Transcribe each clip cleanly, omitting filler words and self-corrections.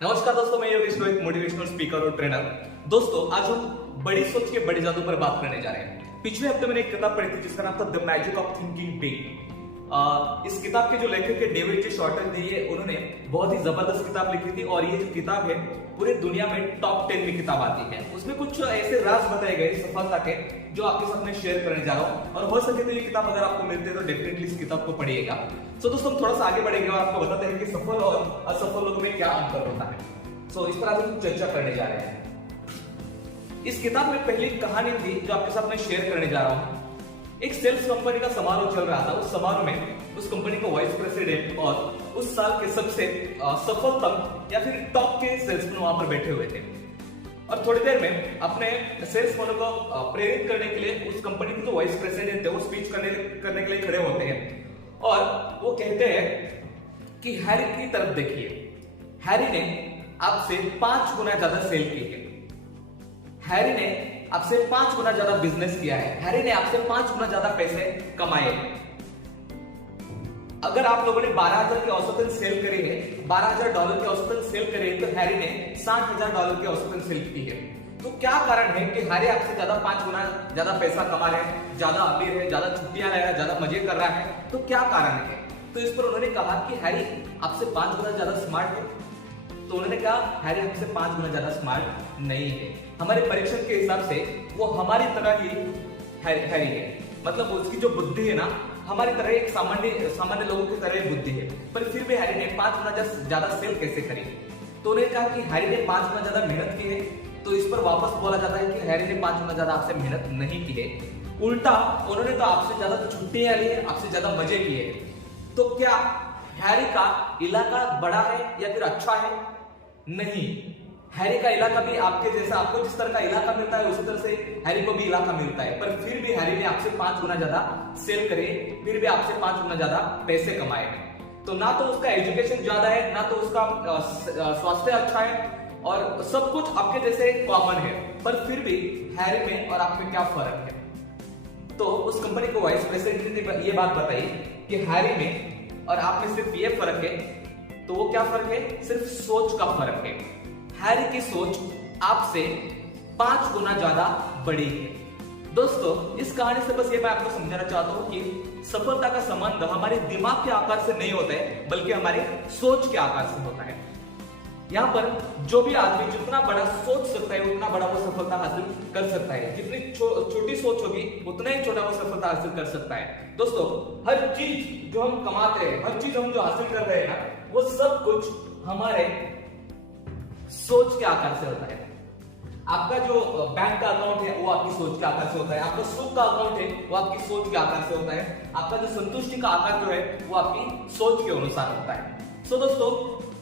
नमस्कार दोस्तों, मैं योगेश एक मोटिवेशनल स्पीकर और ट्रेनर। दोस्तों, आज हम बड़ी सोच के बड़े जादू पर बात करने जा रहे हैं। पिछले हफ्ते मैंने एक किताब पढ़ी थी जिसका नाम था the magic of thinking big. इस किताब के जो लेखक है डेविड जे शॉर्टन थे, ये उन्होंने बहुत ही जबरदस्त किताब लिखी थी और ये जो किताब है पूरे दुनिया में टॉप 10 में किताब आती है। उसमें कुछ ऐसे राज बताए गए सफलता के जो आपके साथ में शेयर करने जा रहा हूँ, और हो सके तो ये किताब अगर आपको मिलती है तो डेफिनेटली इस किताब को पढ़िएगा। तो दोस्तों, हम थोड़ा सा आगे बढ़ेंगे और आपको बताते हैं कि सफल और असफल लोगों में क्या अंतर होता है। इस पर आज हम चर्चा करने जा रहे हैं। इस किताब में पहली कहानी थी जो आपके साथ में शेयर करने जा रहा हूं। एक सेल्स कंपनी का समारोह चल रहा था। उस समारोह में उस कंपनी का वाइस प्रेसिडेंट और उस साल के सबसे सफलतम या फिर टॉप के सेल्समैन वहां पर बैठे हुए थे। और थोड़ी देर में अपने सेल्समैनों को प्रेरित करने के लिए उस कंपनी के जो वाइस प्रेसिडेंट थे वो स्पीच करने के लिए खड़े होते हैं और वो कहते हैं कि हैरी की तरफ देखिए, हैरी ने आपसे 5 गुना ज्यादा सेल की है, हैरी ने आपसे 5 गुना ज्यादा बिजनेस किया है, हैरी ने आपसे 5 गुना ज्यादा पैसे कमाए। अगर आप लोगों ने 12,000 के औसतन सेल करी है, $12,000 के औसतन सेल करी है, तो हैरी ने $60,000 के औसतन सेल की है। तो क्या कारण है कि हैरी आपसे ज्यादा 5 गुना ज्यादा पैसा कमा रहे हैं, ज्यादा अमीर है, ज्यादा छुट्टियां ले रहा है, ज्यादा मजे कर रहा है? तो क्या कारण है? तो इस पर उन्होंने कहा कि हैरी आपसे 5 गुना ज्यादा स्मार्ट है। तो उन्होंने कहा हैरी हमसे 5 गुना ज्यादा स्मार्ट नहीं है, हमारे परीक्षण के हिसाब से वो हमारी तरह ही हैरी है। मतलब उसकी जो बुद्धि है ना, हमारी तरह एक सामान्य लोगों की तरह बुद्धि है, पर फिर भी हैरी ने 5 गुना ज्यादा सेल कैसे करी? तो उन्होंने कहा कि हैरी ने 5 गुना ज्यादा मेहनत की है। तो इस पर वापस बोला जाता है कि हैरी ने 5 गुना ज्यादा आपसे मेहनत नहीं की है, उल्टा उन्होंने तो आपसे ज्यादा छुट्टियां ली है, आपसे ज्यादा मजे किए हैं। तो क्या हैरी का इलाका बड़ा है या फिर अच्छा है? नहीं, हैरी का इलाका भी आपके जैसा, आपको जिस तरह का इलाका मिलता है उसी तरह से हैरी को भी इलाका मिलता है, पर फिर भी हैरी ने आपसे 5 गुना ज्यादा सेल करे, फिर भी आपसे 5 गुना ज्यादा पैसे कमाए। तो ना तो उसका एजुकेशन ज्यादा है, ना तो उसका स्वास्थ्य अच्छा है, और सब कुछ आपके जैसे कॉमन है, पर फिर भी हैरी में और आप में क्या फर्क है? तो उस कंपनी को वाइस प्रेसिडेंट ने ये बात बताई कि हैरी में और आप में सिर्फ ये फर्क है। तो वो क्या फर्क है? सिर्फ सोच का फर्क है। हैरी की सोच आपसे 5 गुना ज्यादा बड़ी है। दोस्तों, इस कहानी से बस ये मैं आपको समझाना चाहता हूं कि सफलता का संबंध हमारे दिमाग के आकार से नहीं होता है, बल्कि हमारे सोच के आकार से होता है। यहाँ पर जो भी आदमी जितना बड़ा सोच सकता है उतना बड़ा वो सफलता हासिल कर सकता है। जितनी छोटी सोच होगी उतना ही छोटा वो सफलता हासिल कर सकता है। दोस्तों, हर चीज जो हम कमाते हैं, हर चीज हम जो हासिल कर रहे हैं ना, वो सब कुछ हमारे सोच के आकार से होता है। आपका जो बैंक का अकाउंट है वो आपकी सोच के आकार से होता है, आपका सुख का अकाउंट है वो आपकी सोच के आकार से होता है, आपका जो संतुष्टि का आकार जो है वो आपकी सोच के अनुसार होता है। सो दोस्तों,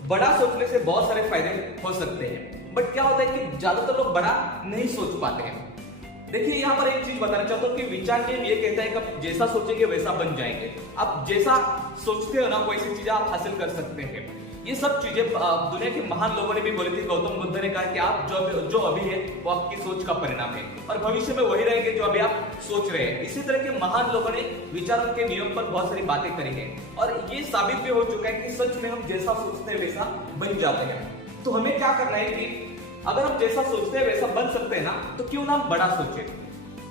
बड़ा सोचने से बहुत सारे फायदे हो सकते हैं, बट क्या होता है कि ज्यादातर लोग बड़ा नहीं सोच पाते हैं। देखिए, यहाँ पर एक चीज बताना चाहता हूँ कि विचार नियम ये कहता है कि आप जैसा सोचेंगे वैसा बन जाएंगे। आप जैसा सोचते हो ना वैसी चीजें आप हासिल कर सकते हैं। ये सब चीजें दुनिया के महान लोगों ने भी बोली थी। गौतम बुद्ध ने कहा कि आप जो अभी है वो आपकी सोच का परिणाम है, और भविष्य में वही रहेंगे जो अभी आप सोच रहे हैं। इसी तरह के महान लोगों ने विचारों के नियम पर बहुत सारी बातें करी है, और ये साबित भी हो चुका है कि सच में हम जैसा सोचते हैं वैसा बन जाते हैं। तो हमें क्या करना है कि अगर हम जैसा सोचते हैं वैसा बन सकते हैं ना, तो क्यों ना हम बड़ा सोचे।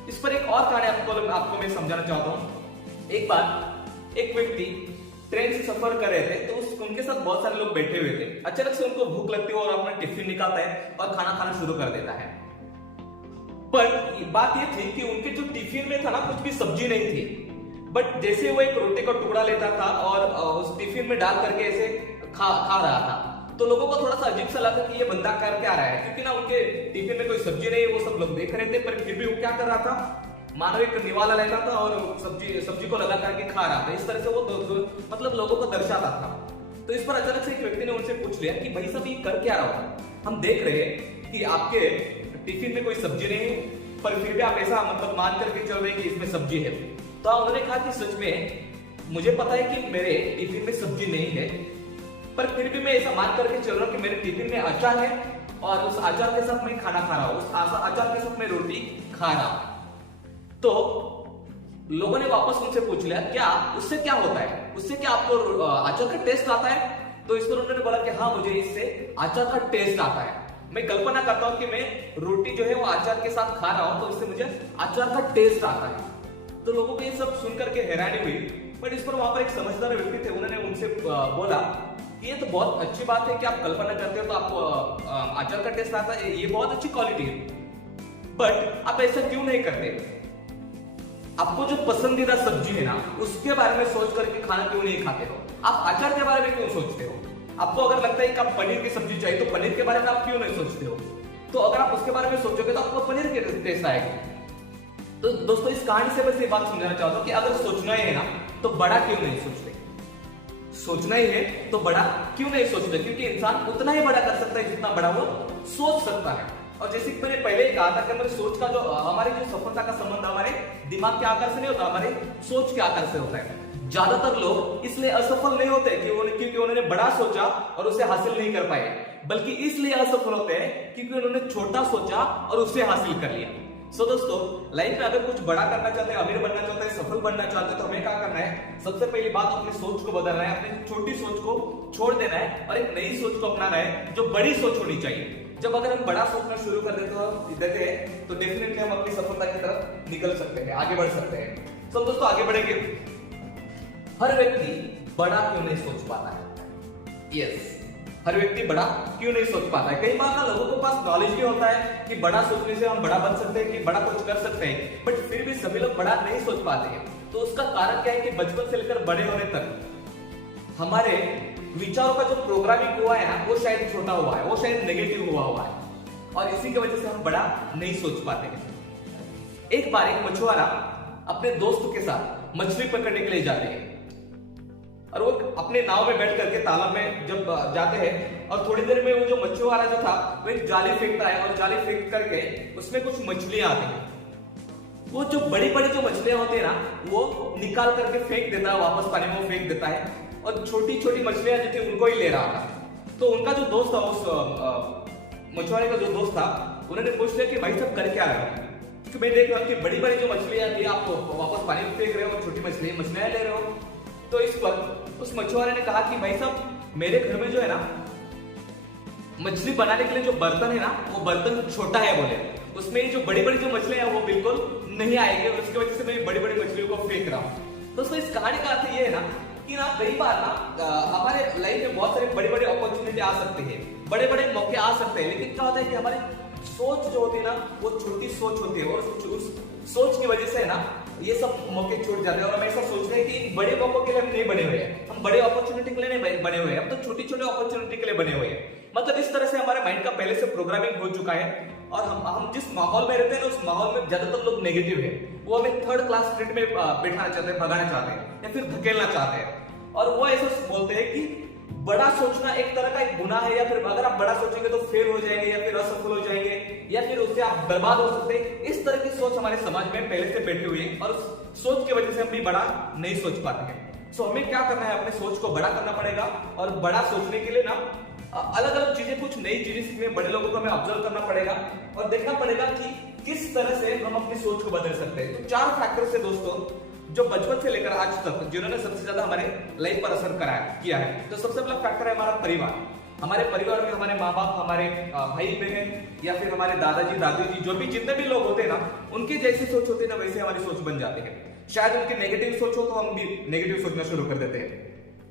इस पर एक और कहानी आपको मैं समझाना चाहता हूँ। एक बार एक व्यक्ति ट्रेन से सफर कर रहे थे, तो उनके साथ बहुत सारे लोग बैठे हुए थे। अचानक से उनको भूख लगती है और अपना टिफिन निकालता है और खाना खाना शुरू कर देता है। पर बात ये थी कि उनके जो टिफिन में था ना, कुछ भी सब्जी नहीं थी, बट जैसे वो एक रोटी का टुकड़ा लेता था और उस टिफिन में डाल करके ऐसे खा रहा था, तो लोगों को थोड़ा सा अजीब सा लगा कि ये बंदा कर क्या रहा है, क्योंकि ना उनके टिफिन में कोई सब्जी नहीं है, वो सब लोग देख रहे थे, पर फिर भी वो क्या कर रहा था, मानो एक निवाला लेता था और सब्जी को लगा करके खा रहा था। इस तरह से वो मतलब लोगों को दर्शाता था। तो इस पर अचानक से एक व्यक्ति ने उनसे पूछ लिया कि भाई साहब, ये कर क्या रहा हो? हम देख रहे हैं कि आपके टिफिन में कोई सब्जी नहीं है, पर फिर भी आप ऐसा मतलब मान करके चल रहे हैं कि इसमें सब्जी है। तो उन्होंने कहा कि सच में मुझे पता है कि मेरे टिफिन में सब्जी नहीं है, पर फिर भी मैं ऐसा मान करके चल रहा हूँ कि मेरे टिफिन में अचार है और उस अचार के साथ मैं खाना खा रहा हूँ, उस अचार के साथ मैं रोटी खा रहा हूँ। तो लोगों ने वापस उनसे पूछ लिया, क्या उससे क्या होता है, उससे क्या आपको अचार का टेस्ट आता है? तो इस पर उन्होंने बोला कि हाँ मुझे इससे अचार का टेस्ट आता है। मैं कल्पना करता हूँ कि मैं रोटी जो है वो अचार के साथ खा रहा हूँ, तो इससे मुझे अचार का टेस्ट आता है। तो लोगों को ये सब सुनकर के हैरानी हुई, बट इस पर वहां पर एक समझदार व्यक्ति थे, उन्होंने उनसे बोला कि ये तो बहुत अच्छी बात है कि आप कल्पना करते हो तो आपको अचार का टेस्ट आता है, ये बहुत अच्छी क्वालिटी है, बट आप ऐसा क्यों नहीं करते? आपको जो पसंदीदा सब्जी है ना उसके बारे में सोच करके खाना क्यों नहीं खाते हो? आप अचार के बारे में क्यों सोचते हो? आपको अगर लगता है कि आप पनीर की सब्जी चाहिए तो पनीर के बारे में आप क्यों नहीं सोचते हो? तो अगर आप उसके बारे में सोचोगे तो आपको पनीर के टेस्ट आएगा। तो दोस्तों इस कहानी से बस ये बात समझाना चाहता हूँ कि अगर सोचना ही है ना तो बड़ा क्यों नहीं सोचते? सोचना ही है तो बड़ा क्यों नहीं सोचते? क्योंकि इंसान उतना ही बड़ा कर सकता है जितना बड़ा वो सोच सकता है। और जैसे कि मैंने पहले ही कहा था कि हमारी सोच का जो हमारी जो सफलता का संबंध हमारे दिमाग के आकार से नहीं होता, हमारे सोच के आकार से होता है। ज्यादातर लोग इसलिए असफल नहीं होते क्योंकि उन्होंने बड़ा सोचा और उसे हासिल नहीं कर पाए, बल्कि इसलिए असफल होते हैं क्योंकि उन्होंने छोटा सोचा और उसे हासिल कर लिया। सो दोस्तों लाइफ में अगर कुछ बड़ा करना चाहते हैं, अमीर बनना चाहते हैं, सफल बनना चाहते हैं, तो हमें क्या करना है? सबसे पहली बात अपनी सोच को बदलना है, अपनी छोटी सोच को छोड़ देना है और एक नई सोच को अपनाना है जो बड़ी सोच होनी चाहिए। जब अगर हम बड़ा सोचना शुरू कर देते हैं तो डेफिनेटली हम अपनी सफलता की तरफ निकल सकते हैं, आगे बढ़ सकते हैं। तो दोस्तों आगे बढ़ेंगे। हर व्यक्ति बड़ा क्यों नहीं सोच पाता है? यस, हर व्यक्ति बड़ा क्यों नहीं सोच पाता है? कई बार ना लोगों के पास नॉलेज भी होता है कि बड़ा सोचने से हम बड़ा बन सकते हैं, कि बड़ा कुछ कर सकते हैं, बट फिर भी सभी लोग बड़ा नहीं सोच पाते हैं। तो उसका कारण क्या है कि बचपन से लेकर बड़े होने तक हमारे विचारों का जो प्रोग्रामिंग हुआ है ना वो शायद छोटा हुआ है, वो शायद नेगेटिव हुआ है, और इसी की वजह से हम बड़ा नहीं सोच पाते हैं। एक बार एक मछुआरा अपने दोस्त के साथ मछली पकड़ने के लिए जाते हैं और वो अपने नाव में बैठ करके तालाब में जब जाते हैं और थोड़ी देर में वो जो मछुआरा जो था वो एक जाली फेंकता है और जाली फेंक करके उसमें कुछ मछलियां आती हैं। वो जो बड़ी बड़ी जो मछलियां होती है ना वो निकाल करके फेंक देता है, वापस पानी में वो फेंक देता है, और छोटी छोटी मछलियां जो थी उनको ही ले रहा था। तो उनका जो दोस्त था, उस मछुआरे का जो दोस्त था, उन्होंने पूछ लिया कि भाई सब कर क्या रहे हो? क्योंकि मैं देख रहा हूँ कि बड़ी बड़ी जो मछलियां थी आप वापस पानी में फेंक रहे हो, छोटी मछलियां ले रहे हो। तो इस पर उस मछुआरे ने कहा कि भाई साहब मेरे घर में जो है ना मछली बनाने के लिए जो बर्तन है ना वो बर्तन छोटा है, बोले उसमें जो बड़ी बड़ी जो मछलियां हैं वो बिल्कुल नहीं आएंगे, उसकी वजह से मैं बड़ी बड़ी मछलियों को फेंक रहा हूँ। दोस्तों इस कहानी का अर्थ ये है ना कि ना कई बार ना हमारे लाइफ में बहुत सारे बड़े बड़े अपॉर्चुनिटी आ सकते हैं, बड़े बड़े मौके आ सकते हैं, लेकिन क्या होता है कि हमारी सोच जो होती है ना वो छोटी सोच होती है, और उस सोच की वजह से है ना ये सब मौके छूट जाते हैं। और हम ऐसा सोचते हैं कि बड़े मौकों के लिए हम नहीं बने हुए हैं, हम बड़े अपॉर्चुनिटी के लिए नहीं बने हुए हैं, हम तो छोटी छोटी अपॉर्चुनिटी के लिए बने हुए हैं। मतलब इस तरह से हमारे माइंड का पहले से प्रोग्रामिंग हो चुका है, और हम जिस माहौल में रहते हैं ना उस माहौल में ज्यादातर लोग नेगेटिव है, वो हमें थर्ड क्लास स्ट्रीट में बैठाना चाहते हैं, भगाना चाहते हैं या फिर धकेलना चाहते हैं। और वो ऐसा बोलते हैं कि बड़ा सोचना एक तरह का एक गुनाह है, या फिर अगर आप बड़ा सोचेंगे तो फेल हो जाएंगे या फिर असफल हो जाएंगे या फिर उससे आप बर्बाद हो सकते हैं। इस तरह की सोच हमारे समाज में पहले से बैठी हुई है, और उस सोच की वजह से हम भी बड़ा नहीं सोच पाते हैं। सो हमें क्या करना है? अपने सोच को बड़ा करना पड़ेगा, और बड़ा सोचने के लिए ना अलग अलग चीजें, कुछ नई चीजें सीखने, बड़े लोगों को हमें ऑब्जर्व करना पड़ेगा और देखना पड़ेगा कि किस तरह से हम अपनी सोच को बदल सकते हैं। तो 4 फैक्टर से दोस्तों जो बचपन से लेकर आज तक जिन्होंने सबसे ज्यादा हमारे लाइफ पर असर किया है। तो सबसे पहला फैक्टर है हमारा परिवार। हमारे परिवार में हमारे माँ बाप, हमारे भाई बहन या फिर हमारे दादाजी दादी जो भी जितने भी लोग होते हैं ना, उनकी जैसी सोच होती है ना वैसे हमारी सोच बन जाती है। शायद उनकी नेगेटिव सोच हो तो हम भी नेगेटिव सोचना शुरू कर देते हैं,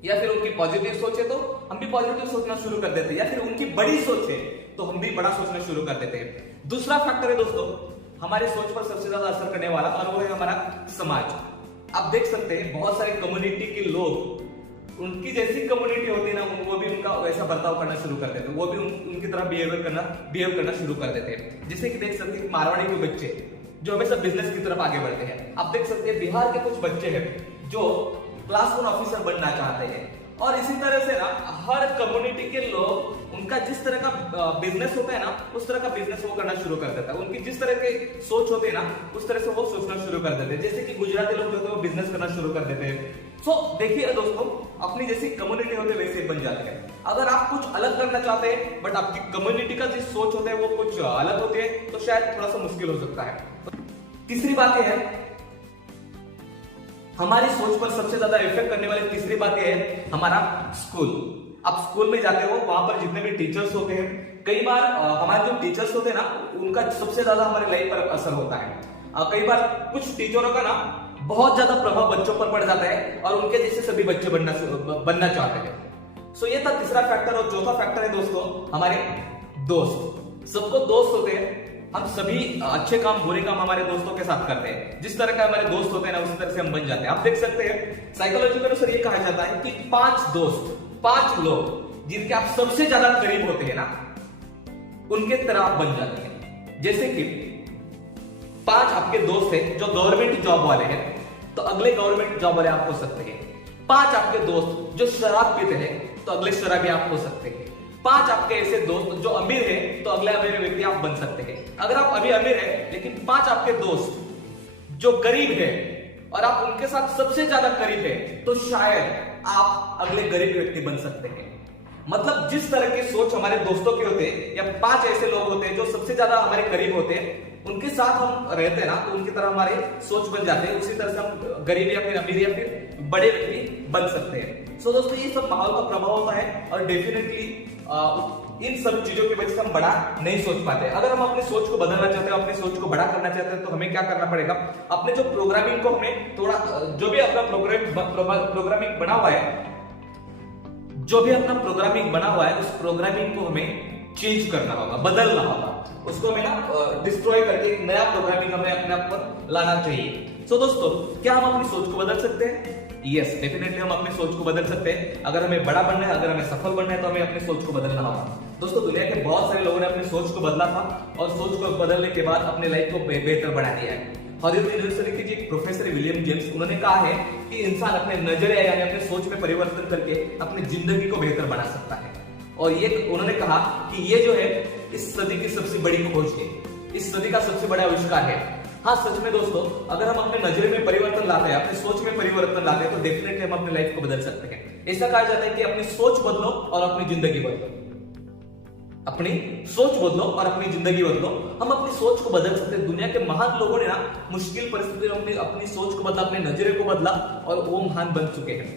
या फिर उनकी पॉजिटिव सोच है तो हम भी पॉजिटिव सोचना शुरू कर देते हैं, या फिर उनकी बड़ी सोच है तो हम भी बड़ा सोचना शुरू कर देते हैं। दूसरा फैक्टर है दोस्तों हमारी सोच पर सबसे ज्यादा असर करने वाला, और वो है हमारा समाज। आप देख सकते हैं बहुत सारे कम्युनिटी के लोग, उनकी जैसी कम्युनिटी होती है ना वो भी उनका वैसा बर्ताव करना शुरू कर देते हैं, वो भी उनकी तरह बिहेव करना शुरू कर देते हैं। जैसे कि देख सकते हैं मारवाड़ी के बच्चे जो हमेशा बिजनेस की तरफ आगे बढ़ते हैं। आप देख सकते हैं बिहार के कुछ बच्चे हैं जो क्लास 1 ऑफिसर बनना चाहते हैं, और इसी तरह से ना हर कम्युनिटी के लोग उनका जिस तरह का बिजनेस होता है ना उस तरह का बिजनेस वो करना शुरू कर देता है। उनकी जिस तरह के सोच होते हैं ना उस तरह से वो सोचना शुरू कर देते हैं। जैसे कि गुजराती लोग जो होते हैं वो बिजनेस करना शुरू कर देते हैं। सो देखिए दोस्तों अपनी जैसी कम्युनिटी होते वैसे ही बन जाते हैं। अगर आप कुछ अलग करना चाहते हैं बट आपकी कम्युनिटी का जिस सोच होता है वो कुछ अलग होती है तो शायद थोड़ा सा मुश्किल हो सकता है। तीसरी बात यह है हमारी सोच पर सबसे ज्यादा इफेक्ट करने वाली तीसरी बात यह है हमारा स्कूल। आप स्कूल में जाते हो, वहां पर जितने भी टीचर्स होते हैं, कई बार हमारे जो टीचर्स होते हैं ना, उनका सबसे ज्यादा हमारे लाइफ पर असर होता है। कई बार कुछ टीचरों का ना बहुत ज्यादा प्रभाव बच्चों पर पड़ जाता है और उनके जैसे सभी बच्चे बनना चाहते हैं। सो ये था तीसरा फैक्टर। और चौथा फैक्टर है दोस्तों हमारे दोस्त। सबको दोस्त होते हैं, हम सभी अच्छे काम बुरे काम हमारे दोस्तों के साथ करते हैं। जिस तरह के हमारे दोस्त होते हैं ना, उसी तरह से हम बन जाते हैं। आप देख सकते हैं साइकोलॉजी के अनुसार ये कहा जाता है कि 5 दोस्त, 5 लोग जिनके आप सबसे ज्यादा करीब होते हैं ना, उनके तरह आप बन जाते हैं। जैसे कि 5 आपके दोस्त हैं जो गवर्नमेंट जॉब वाले हैं, तो अगले गवर्नमेंट जॉब वाले आप हो सकते हैं। 5 आपके दोस्त जो शराब पीते हैं, तो अगले शराबी आप हो सकते हैं। 5 आपके ऐसे दोस्त जो अमीर हैं, तो अगले अमीर व्यक्ति आप बन सकते हैं। अगर आप अभी अमीर हैं, लेकिन 5 आपके दोस्त जो गरीब हैं और आप उनके साथ सबसे ज्यादा करीब हैं, तो शायद आप अगले गरीब व्यक्ति बन सकते हैं। मतलब जिस तरह की सोच हमारे दोस्तों के होते हैं, या 5 ऐसे लोग होते हैं जो सबसे ज्यादा हमारे करीब होते हैं, उनके साथ हम रहते हैं ना, तो उनकी तरह हमारे सोच बन जाते हैं। उसी तरह से हम गरीब या फिर अमीर या फिर बड़े व्यक्ति बन सकते हैं। सो दोस्तों ये सब माहौल का प्रभाव होता है और डेफिनेटली इन सब चीजों की वजह से हम बड़ा नहीं सोच पाते। अगर हम अपनी सोच को बदलना चाहते हैं, अपनी सोच को बड़ा करना चाहते हैं, तो हमें क्या करना पड़ेगा? अपने जो प्रोग्रामिंग को हमें थोड़ा, जो भी अपना प्रोग्रामिंग बना हुआ है, जो भी अपना प्रोग्रामिंग बना हुआ है, उस प्रोग्रामिंग को हमें चेंज करना होगा, बदलना होगा। उसको हमें ना डिस्ट्रॉय करके एक नया प्रोग्रामिंग हमें अपने आप पर लाना चाहिए। सो दोस्तों, क्या हम अपनी सोच को बदल सकते हैं? यस, डेफिनेटली हम अपनी सोच को बदल सकते हैं। अगर हमें बड़ा बनना है, अगर हमें सफल बनना है, तो हमें अपनी सोच को बदलना होगा। दोस्तों, दुनिया के बहुत सारे लोगों ने अपनी सोच को बदला था और सोच को बदलने के बाद अपने लाइफ को बेहतर बना दिया है। हॉलीवुड यूनिवर्सिटी के एक प्रोफेसर विलियम जेम्स, उन्होंने कहा है कि इंसान अपने नजरिया यानी अपने सोच में परिवर्तन करके अपनी जिंदगी को बेहतर बना सकता है। और ये उन्होंने कहा कि ये जो है इस सदी की सबसे बड़ी खोज है, इस सदी का सबसे बड़ा आविष्कार है। हाँ, सच में दोस्तों, अगर हम अपने नजरिए में परिवर्तन लाते हैं, अपनी सोच में परिवर्तन लाते हैं, तो डेफिनेटली हम अपनी लाइफ को बदल सकते हैं। ऐसा कहा जाता है कि अपनी सोच बदलो और अपनी जिंदगी बदलो। अपनी सोच बदलो और अपनी जिंदगी बदलो। हम अपनी सोच को बदल सकते हैं। दुनिया के महान लोगों ने ना मुश्किल परिस्थितियों में अपनी सोच को बदला, अपने नजरिए को बदला और वो महान बन चुके हैं।